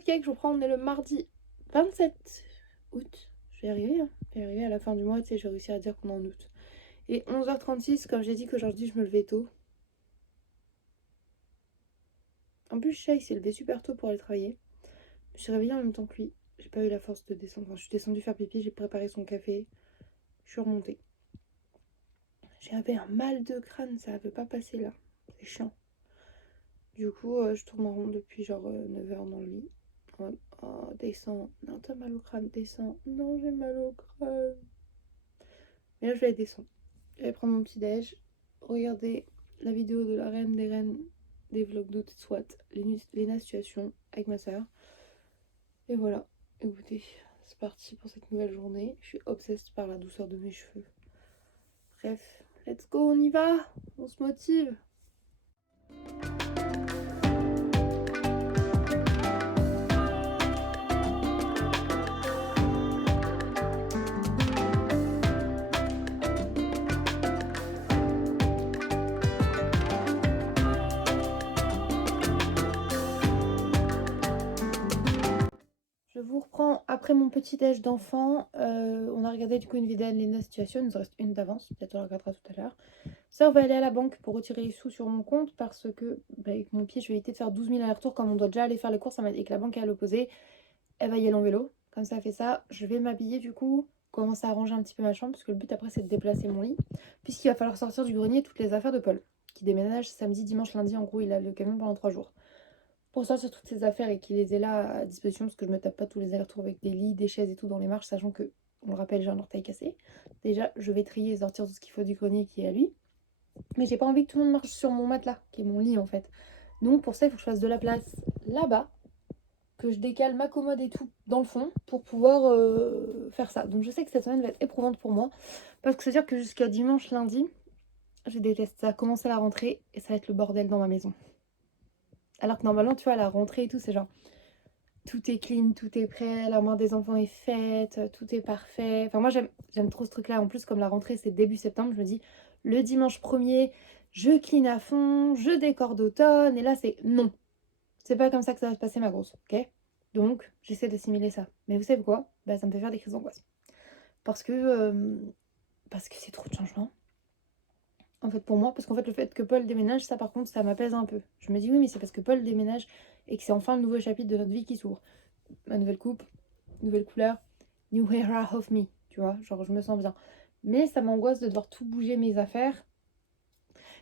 cupcake, je vous prends, on est le mardi 27 août. Je vais y arriver, hein. Je vais y arriver à la fin du mois, tu sais, je vais réussir à dire qu'on est en août. Et 11h36, comme j'ai dit qu'aujourd'hui je me levais tôt. En plus, le chat il s'est levé super tôt pour aller travailler. Je suis réveillée en même temps que lui. J'ai pas eu la force de descendre. Enfin, je suis descendue faire pipi, j'ai préparé son café. Je suis remontée. J'avais un mal de crâne, ça veut pas passer là. C'est chiant. Du coup, je tourne en rond depuis genre 9h dans le lit. En mode, oh, descends. Non, t'as mal au crâne, descends. Non, j'ai mal au crâne. Mais là, je vais aller descendre. Je vais prendre mon petit déj. Regarder la vidéo de la reine des reines des vlogs d'août, soit Léna Situation avec ma soeur. Et voilà. Écoutez, c'est parti pour cette nouvelle journée. Je suis obsesse par la douceur de mes cheveux. Bref, let's go, on y va. On se motive. Je vous reprends après mon petit déj d'enfant. On a regardé du coup une vidéo de Lena Situation. Il nous en reste une d'avance. Peut-être on la regardera tout à l'heure. Ça, on va aller à la banque pour retirer les sous sur mon compte parce que avec mon pied, je vais éviter de faire 12 000 allers-retours comme on doit déjà aller faire les courses et que la banque est à l'opposé. Elle va y aller en vélo. Comme ça, elle fait ça. Je vais m'habiller du coup. Commencer à ranger un petit peu ma chambre parce que le but après, c'est de déplacer mon lit. Puisqu'il va falloir sortir du grenier toutes les affaires de Paul qui déménage samedi, dimanche, lundi. En gros, il a le camion pendant 3 jours. Pour sortir toutes ces affaires et qu'il les ait là à disposition, parce que je me tape pas tous les allers-retours avec des lits, des chaises et tout dans les marches, sachant que, on le rappelle, j'ai un orteil cassé. Déjà, je vais trier et sortir tout ce qu'il faut du grenier qui est à lui. Mais j'ai pas envie que tout le monde marche sur mon matelas, qui est mon lit en fait. Donc pour ça, il faut que je fasse de la place là-bas, que je décale ma commode et tout dans le fond pour pouvoir faire ça. Donc je sais que cette semaine va être éprouvante pour moi, parce que c'est-à-dire que jusqu'à dimanche, lundi, je déteste ça. Commencer la rentrée et ça va être le bordel dans ma maison. Alors que normalement, tu vois, la rentrée et tout, c'est genre tout est clean, tout est prêt, la main des enfants est faite, tout est parfait. Enfin, moi, j'aime trop ce truc-là. En plus, comme la rentrée, c'est début septembre, je me dis, le dimanche 1er, je clean à fond, je décore d'automne. Et là, c'est non. C'est pas comme ça que ça va se passer, ma grosse, ok? Donc, j'essaie d'assimiler ça. Mais vous savez quoi? Bah, ça me fait faire des crises d'angoisse. Parce que parce que c'est trop de changements. En fait, pour moi, parce qu'en fait, le fait que Paul déménage, ça par contre, ça m'apaise un peu. Je me dis oui, mais c'est parce que Paul déménage et que c'est enfin le nouveau chapitre de notre vie qui s'ouvre. Ma nouvelle coupe, nouvelle couleur, new era of me, tu vois, genre je me sens bien. Mais ça m'angoisse de devoir tout bouger mes affaires.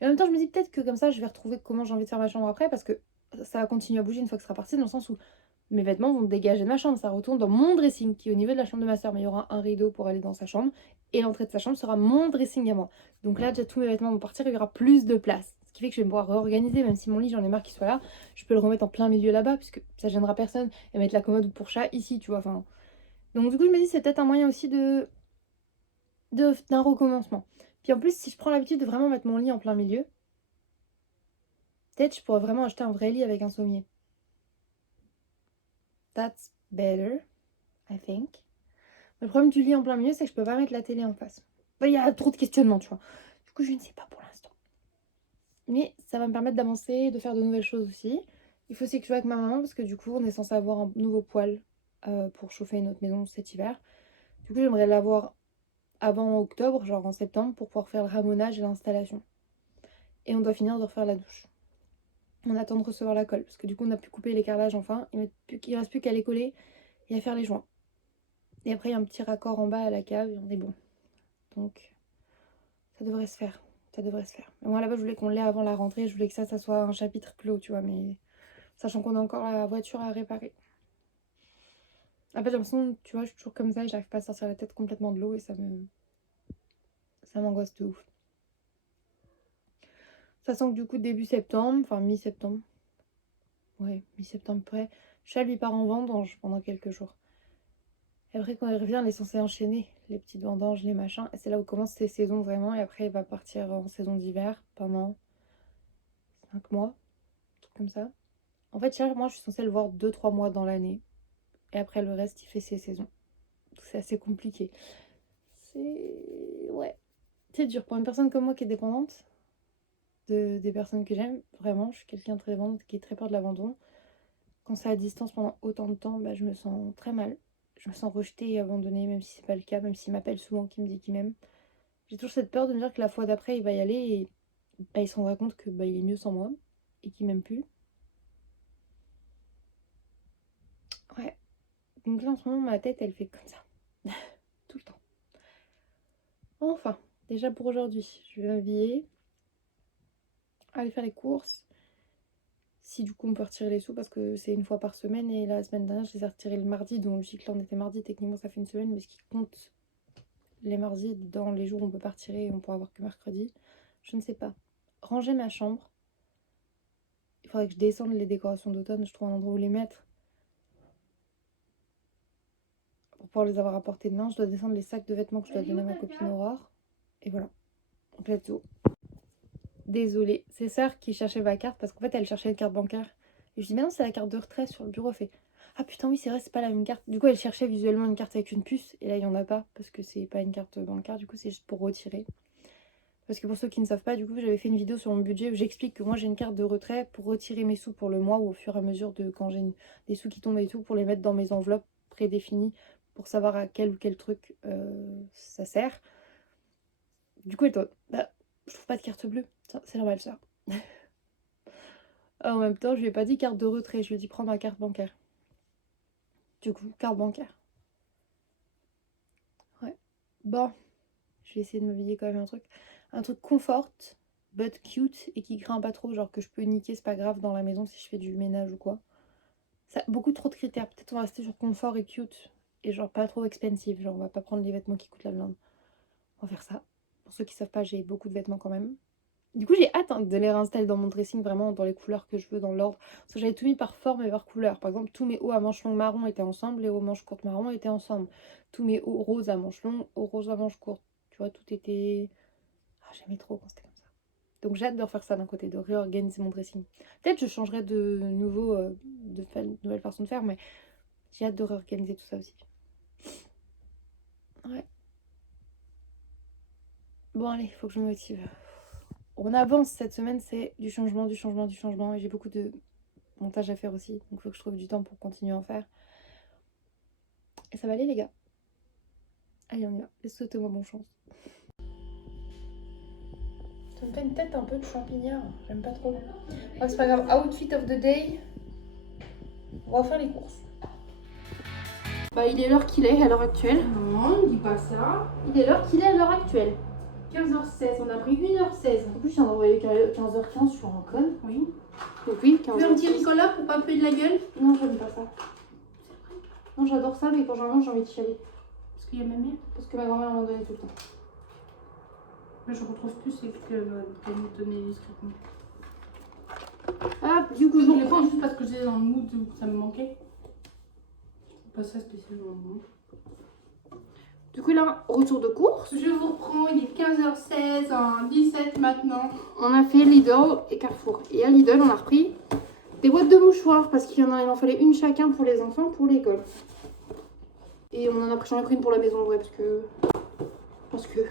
Et en même temps, je me dis peut-être que comme ça, je vais retrouver comment j'ai envie de faire ma chambre après, parce que ça va continuer à bouger une fois que ce sera parti, dans le sens où mes vêtements vont dégager de ma chambre, ça retourne dans mon dressing qui est au niveau de la chambre de ma soeur, mais il y aura un rideau pour aller dans sa chambre, et l'entrée de sa chambre sera mon dressing à moi. Donc là, déjà tous mes vêtements vont partir, il y aura plus de place. Ce qui fait que je vais pouvoir réorganiser, même si mon lit, j'en ai marre qu'il soit là, je peux le remettre en plein milieu là-bas, puisque ça gênera personne, et mettre la commode pour chat ici, tu vois, enfin... Donc du coup, je me dis, c'est peut-être un moyen aussi d'un recommencement. Puis en plus, si je prends l'habitude de vraiment mettre mon lit en plein milieu, peut-être je pourrais vraiment acheter un vrai lit avec un sommier. That's better, I think. Le problème du lit en plein milieu, c'est que je peux pas mettre la télé en face. Il y a trop de questionnements, tu vois. Du coup, je ne sais pas pour l'instant. Mais ça va me permettre d'avancer, de faire de nouvelles choses aussi. Il faut aussi que je joue avec ma maman parce que du coup, on est censé avoir un nouveau poêle pour chauffer notre maison cet hiver. Du coup, j'aimerais l'avoir avant octobre, genre en septembre, pour pouvoir faire le ramonage et l'installation. Et on doit finir de refaire la douche. On attend de recevoir la colle parce que du coup, on a pu couper les carrelages enfin. Il ne reste plus qu'à les coller et à faire les joints. Et après, il y a un petit raccord en bas à la cave et on est bon. Donc, ça devrait se faire. Ça devrait se faire. Mais moi, là-bas, je voulais qu'on l'ait avant la rentrée. Je voulais que ça soit un chapitre clos, tu vois. Mais sachant qu'on a encore la voiture à réparer. Après, j'ai l'impression, tu vois, je suis toujours comme ça et j'arrive pas à sortir la tête complètement de l'eau et ça m'angoisse de ouf. Ça sent que du coup, début septembre, enfin mi-septembre. Ouais, mi-septembre près. Chal lui part en vendange pendant quelques jours. Et après, quand il revient, elle est censée enchaîner les petites vendanges, les machins. Et c'est là où commencent ses saisons vraiment. Et après, il va partir en saison d'hiver pendant 5 mois, un truc comme ça. En fait, Charles, moi, je suis censée le voir 2-3 mois dans l'année. Et après, le reste, il fait ses saisons. C'est assez compliqué. C'est... Ouais. C'est dur. Pour une personne comme moi qui est dépendante des personnes que j'aime, vraiment, je suis quelqu'un de très dépendante qui est très peur de l'abandon. quand c'est à distance pendant autant de temps, bah, je me sens très mal. Je me sens rejetée et abandonnée, même si c'est pas le cas, même s'il m'appelle souvent, qu'il me dit qu'il m'aime. J'ai toujours cette peur de me dire que la fois d'après, il va y aller et bah, il se rendra compte que bah, il est mieux sans moi et qu'il m'aime plus. Ouais. Donc là, en ce moment, ma tête, elle fait comme ça. Tout le temps. Enfin, déjà pour aujourd'hui, je vais m'habiller, aller faire les courses. Si du coup on peut retirer les sous parce que c'est une fois par semaine et la semaine dernière je les ai retirés le mardi, donc je dis que là on était mardi, techniquement ça fait une semaine, mais ce qui compte les mardis dans les jours où on peut pas retirer et on pourra avoir que mercredi, je ne sais pas. Ranger ma chambre, il faudrait que je descende les décorations d'automne, je trouve un endroit où les mettre pour pouvoir les avoir à portée de main. Je dois descendre les sacs de vêtements que je dois donner à ma copine Aurore et voilà. Donc let's go. Désolée, c'est Sœur qui cherchait ma carte parce qu'en fait elle cherchait une carte bancaire. Et je dis mais non, c'est la carte de retrait sur le bureau. Elle fait ah putain oui c'est vrai, c'est pas la même carte. Du coup elle cherchait visuellement une carte avec une puce et là il y en a pas parce que c'est pas une carte bancaire, du coup c'est juste pour retirer. Parce que pour ceux qui ne savent pas, du coup j'avais fait une vidéo sur mon budget où j'explique que moi j'ai une carte de retrait pour retirer mes sous pour le mois ou au fur et à mesure de quand j'ai des sous qui tombent et tout pour les mettre dans mes enveloppes prédéfinies pour savoir à quel ou quel truc ça sert. Du coup elle doit... Bah, je trouve pas de carte bleue, c'est normal ça. En même temps, je lui ai pas dit carte de retrait, je lui ai dit prends ma carte bancaire. Du coup, carte bancaire. Ouais. Bon, je vais essayer de m'habiller quand même un truc confort, but cute et qui craint pas trop, genre que je peux niquer, c'est pas grave dans la maison si je fais du ménage ou quoi. Ça, beaucoup trop de critères, peut-être on va rester sur confort et cute et genre pas trop expensive, genre on va pas prendre des vêtements qui coûtent la blinde. On va faire ça. Pour ceux qui savent pas, j'ai beaucoup de vêtements quand même. Du coup, j'ai hâte de les réinstaller dans mon dressing, vraiment dans les couleurs que je veux, dans l'ordre. Parce que j'avais tout mis par forme et par couleur. Par exemple, tous mes hauts à manches longues marron étaient ensemble, les hauts manches courtes marron étaient ensemble. Tous mes hauts roses à manches longues, hauts roses à manches courtes. Tu vois, tout était... Ah, j'aimais trop quand c'était comme ça. Donc j'ai hâte de refaire ça d'un côté, de réorganiser mon dressing. Peut-être je changerai de nouveau, de nouvelle façon de faire, mais j'ai hâte de réorganiser tout ça aussi. Ouais. Bon allez, il faut que je me motive. On avance cette semaine, c'est du changement, du changement, du changement. Et j'ai beaucoup de montage à faire aussi. Donc il faut que je trouve du temps pour continuer à en faire. Et ça va aller les gars. Allez on y va. Et souhaitez-moi bonne chance. Ça me fait une tête un peu de champignard. J'aime pas trop. Oh, c'est pas grave. Outfit of the day. On va faire les courses. Bah il est l'heure qu'il est à l'heure actuelle. Non, ne dis pas ça. Il est l'heure qu'il est à l'heure actuelle. 15h16, on a pris 1h16. En plus je viens d'envoyer 15h15 sur un con. Oui. Donc oui, Tu veux un petit Nicolas pour pas puer de la gueule? Non, j'aime pas ça. Non, j'adore ça, mais quand j'en mange, j'ai envie de chialer. Parce qu'il y a même mieux. Parce que ma grand-mère m'en donnait tout le temps. Mais je retrouve plus c'est qu'elle nous donnait discrètement. Ah, du coup, Je je le reprends. prends juste parce que j'étais dans le mood où ça me manquait. Pas ça spécialement. Du coup, là, retour de course. Je vous reprends, il est 15h16, en 17 maintenant. On a fait Lidl et Carrefour. Et à Lidl, on a repris des boîtes de mouchoirs parce qu'il y en a, il en fallait une chacun pour les enfants, pour l'école. Et on en a pris, j'en ai pris une pour la maison, ouais, parce que...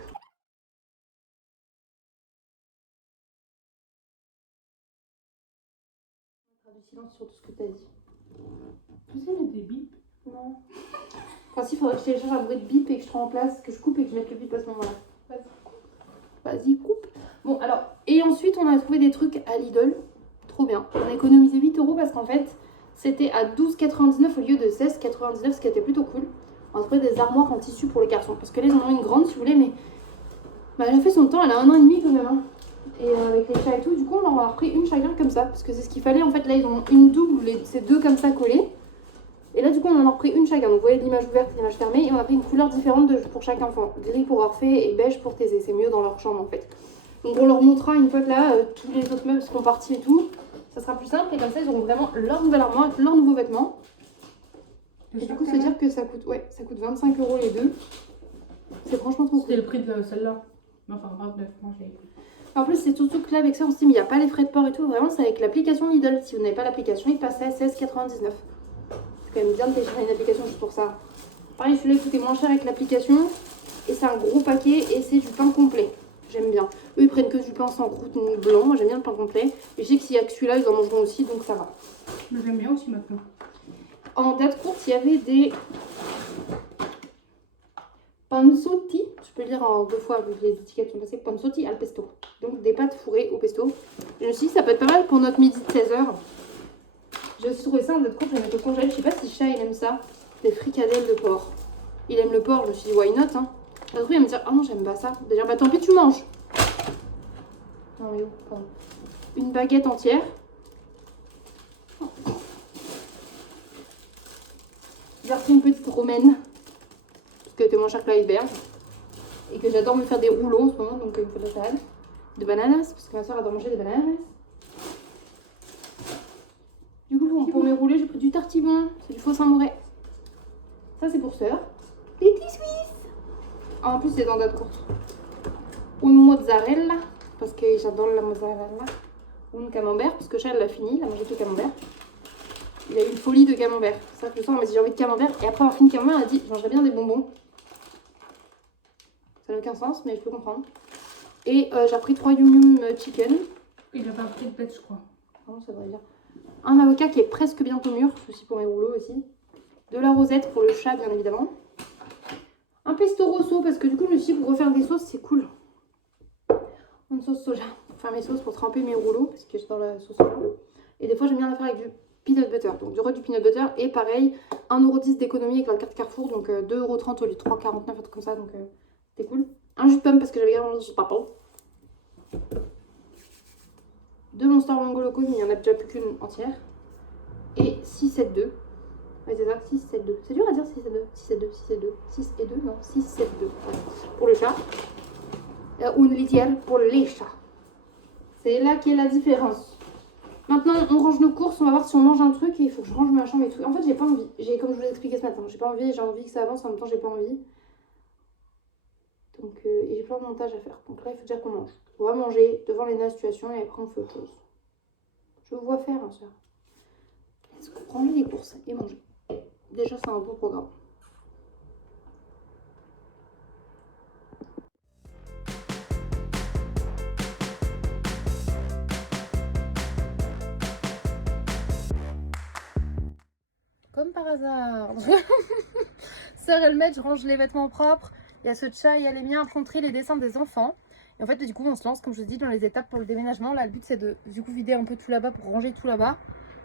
Du silence sur tout ce que t'as dit. Tu sais mettre des bips? Non. Enfin, si, il faudrait que je télécharge un bruit de bip et que je remplace, que je coupe et que je mette le bip à ce moment-là. Vas-y, coupe. Bon, alors, et ensuite, on a trouvé des trucs à Lidl. Trop bien. On a économisé 8 € parce qu'en fait, c'était à 12,99 au lieu de 16,99, ce qui était plutôt cool. On a trouvé des armoires en tissu pour les garçons. Parce que là, ils en ont une grande, si vous voulez, mais bah, elle a fait son temps, elle a 1 an et demi quand même. Hein. Et avec les chats et tout, du coup, on en a repris une chacun comme ça. Parce que c'est ce qu'il fallait. En fait, là, ils ont une double, c'est deux comme ça collées. Et là, du coup, on en a repris une chacun. Donc, vous voyez l'image ouverte et l'image fermée. Et on a pris une couleur différente pour chaque enfant. Gris pour Orphée et beige pour Thésée. C'est mieux dans leur chambre, en fait. Donc, on leur montrera une fois que là, tous les autres meubles seront partis et tout. Ça sera plus simple. Et comme ça, ils auront vraiment leur nouvelle armoire avec leurs nouveaux vêtements. Et du coup, se dire que ça coûte 25 € les deux. C'est franchement trop cool. C'était le prix de celle-là. Enfin, 29, moi j'ai pris. En plus, c'est surtout que là, avec ça, on se dit, mais il n'y a pas les frais de port et tout. Vraiment, c'est avec l'application Lidl. Si vous n'avez pas l'application, il passe à 16,99. C'est quand même bien de télécharger une application juste pour ça. Pareil, celui-là, il coûtait moins cher avec l'application. Et c'est un gros paquet et c'est du pain complet. j'aime bien. Eux, ils prennent que du pain sans croûte ni blanc. Moi, j'aime bien le pain complet. Et je sais que s'il y a que celui-là, ils en mangeront aussi, donc ça va. Mais j'aime bien aussi maintenant. En date courte, il y avait des panzotti. Je peux le lire en 2 fois, vu que les étiquettes sont passées. Panzotti al pesto. Donc des pâtes fourrées au pesto. Je me suis dit, ça peut être pas mal pour notre midi de 16h. J'ai aussi trouvé ça en date courte, je vais mettre au congèle. Je sais pas si chat il aime ça. Des fricadelles de porc. Il aime le porc, je me suis dit, why not, hein. L'autre il va me dire, ah non, j'aime pas ça. D'ailleurs, bah tant pis, tu manges. Non, mais où, pardon. Une baguette entière. J'ai repris une petite romaine. Parce qu'elle était moins chère que l'iceberg. Et que j'adore me faire des rouleaux en ce moment, donc il me faut de la salade. De bananas, parce que ma soeur adore manger des bananas. Du coup, pour mes roulés, j'ai pris du tartibon. C'est du faux Saint-Moré. Ça, c'est pour sœur. Des petits Suisses. Ah, en plus, c'est dans date courte. Une mozzarella, parce que j'adore la mozzarella. Une camembert, parce que Charles l'a fini, il a mangé tout le camembert. Il a eu une folie de camembert. C'est ça que le soir, on m'a dit j'ai envie de camembert. Et après avoir fini le camembert, elle a dit je mangerais bien des bonbons. Ça n'a aucun sens, mais je peux comprendre. Et j'ai repris 3 yum yum chicken. Il a pas pris de pète, je crois. Non, ça devrait bien. Un avocat qui est presque bientôt mûr, ceci pour mes rouleaux aussi. De la rosette pour le chat, bien évidemment. Un pesto rosso, parce que du coup, je me suis dit pour refaire des sauces, c'est cool. Une sauce soja pour faire mes sauces, pour tremper mes rouleaux, parce que j'adore la sauce soja. Et des fois, j'aime bien la faire avec du peanut butter. Donc, du du peanut butter. Et pareil, 1,10€ d'économie avec la carte Carrefour. Donc, 2,30€ au lieu de 3,49€, un truc comme ça. Donc, c'était cool. Un jus de pomme parce que j'avais gardé sur papa. 2 Monster Mango Loco, mais il n'y en a déjà plus qu'une entière. Et 672. Ouais, c'est ça, 672. C'est dur à dire 672. 672. 6 et 2, non, 672. Ouais. Pour le chat. Une litière pour les chats. C'est là qu'est la différence. Maintenant, on range nos courses, on va voir si on mange un truc et il faut que je range ma chambre et tout. En fait, j'ai pas envie. Comme je vous l'ai expliqué ce matin, j'ai pas envie, j'ai envie que ça avance, en même temps, j'ai pas envie. Donc, et j'ai plein de montage à faire. Donc là, il faut dire qu'on mange. On va manger devant les situations et après, on fait autre chose. Je vous vois faire, hein, ça. Est-ce qu'on ranger les courses et manger? Déjà, c'est un beau programme. Comme par hasard. Sœur et le maître, je range les vêtements propres. Il y a ce chat, il y a les miens, après on trie les dessins des enfants. Et en fait, du coup, on se lance, comme je vous dis, dans les étapes pour le déménagement. Là, le but, c'est de, du coup, vider un peu tout là-bas pour ranger tout là-bas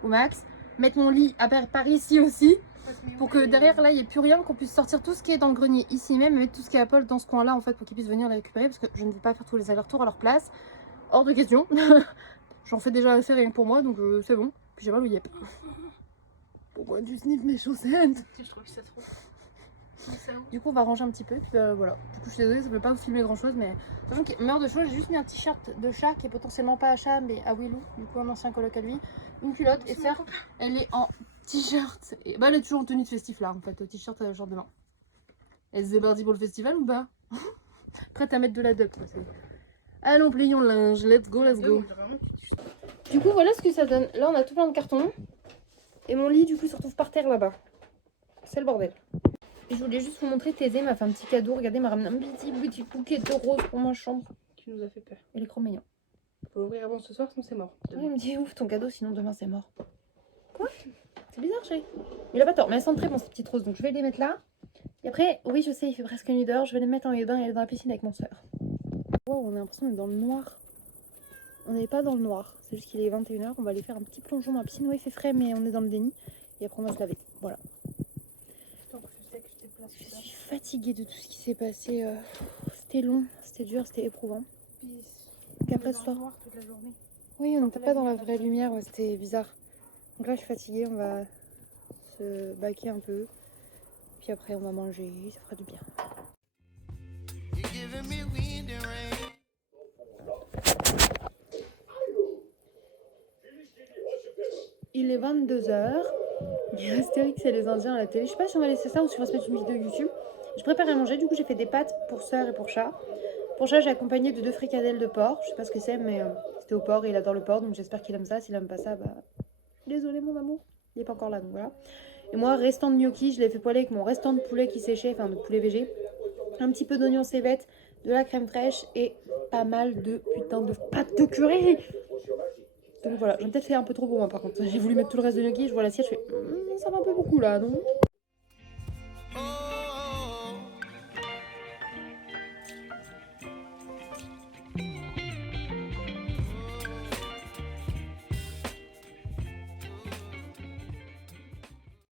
au max. Mettre mon lit par ici aussi. Pour que derrière, là, il n'y ait plus rien, qu'on puisse sortir tout ce qui est dans le grenier ici même. Et mettre tout ce qui est à Paul dans ce coin-là, en fait, pour qu'ils puissent venir les récupérer. Parce que je ne vais pas faire tous les allers-retours à leur place. Hors de question. J'en fais déjà assez rien que pour moi, donc c'est bon. Puis j'ai mal au yep. Pourquoi tu sniffes mes chaussettes? Je trouve que c'est trop. Du coup, on va ranger un petit peu. Puis voilà. Du coup, je suis désolée, ça ne peut pas vous filmer grand chose. Mais sachant qu'il meurt de chaud, j'ai juste mis un t-shirt de chat qui est potentiellement pas à chat, mais à Willou. Du coup, un ancien coloc à lui. Une culotte. Et sœur, elle est en t-shirt. Et bah, elle est toujours en tenue de festif là, en fait. T-shirt genre de main. Elle se débardit pour le festival ou pas? Prête à mettre de la duck. Allons, plions le linge. Let's go, let's go. Du coup, voilà ce que ça donne. Là, on a tout plein de cartons. Et mon lit, du coup, se retrouve par terre là-bas. C'est le bordel. Et je voulais juste vous montrer, Thésée m'a fait un petit cadeau. Regardez, m'a ramené un petit bouquet de roses pour ma chambre. Tu nous as fait peur. Il est trop mignon. Faut l'ouvrir avant ce soir, sinon c'est mort. Il me dit ouf ton cadeau, sinon demain c'est mort. Quoi? C'est bizarre, chérie. Il a pas tort, mais elles sentent très bon ces petites roses. Donc je vais les mettre là. Et après, oui, je sais, il fait presque nuit dehors. Je vais les mettre en bain et aller dans la piscine avec mon soeur. Wow, on a l'impression d'être dans le noir. On n'est pas dans le noir. C'est juste qu'il est 21h. On va aller faire un petit plongeon dans la piscine. Oui, il fait frais, mais on est dans le déni. Et après, on va se laver. Voilà. Je suis fatiguée de tout ce qui s'est passé. C'était long, c'était dur, c'était éprouvant. Et après ce soir. Oui, on n'était pas dans la vraie lumière, ouais, c'était bizarre. Donc là, je suis fatiguée, on va se baquer un peu. Puis après, on va manger, ça fera du bien. Il est 22h. Il y a Astérix et les Indiens à la télé. Je sais pas si on va laisser ça ou si on va se mettre une vidéo YouTube. Je prépare à manger, du coup j'ai fait des pâtes pour sœur et pour chat. Pour chat, j'ai accompagné de 2 fricadelles de porc. Je sais pas ce que c'est, mais c'était au porc et il adore le porc, donc j'espère qu'il aime ça. S'il aime pas ça, bah désolé mon amour, il est pas encore là, donc voilà. Et moi, restant de gnocchi, je l'ai fait poêler avec mon restant de poulet qui séchait, enfin de poulet végé. Un petit peu d'oignon cévette, de la crème fraîche et pas mal de putain de pâtes de curry. Donc voilà, j'en ai peut-être fait un peu trop pour moi par contre. J'ai voulu mettre tout le reste de gnocchi, je vois l'assiette, je fais ça va un peu beaucoup là, non? Oh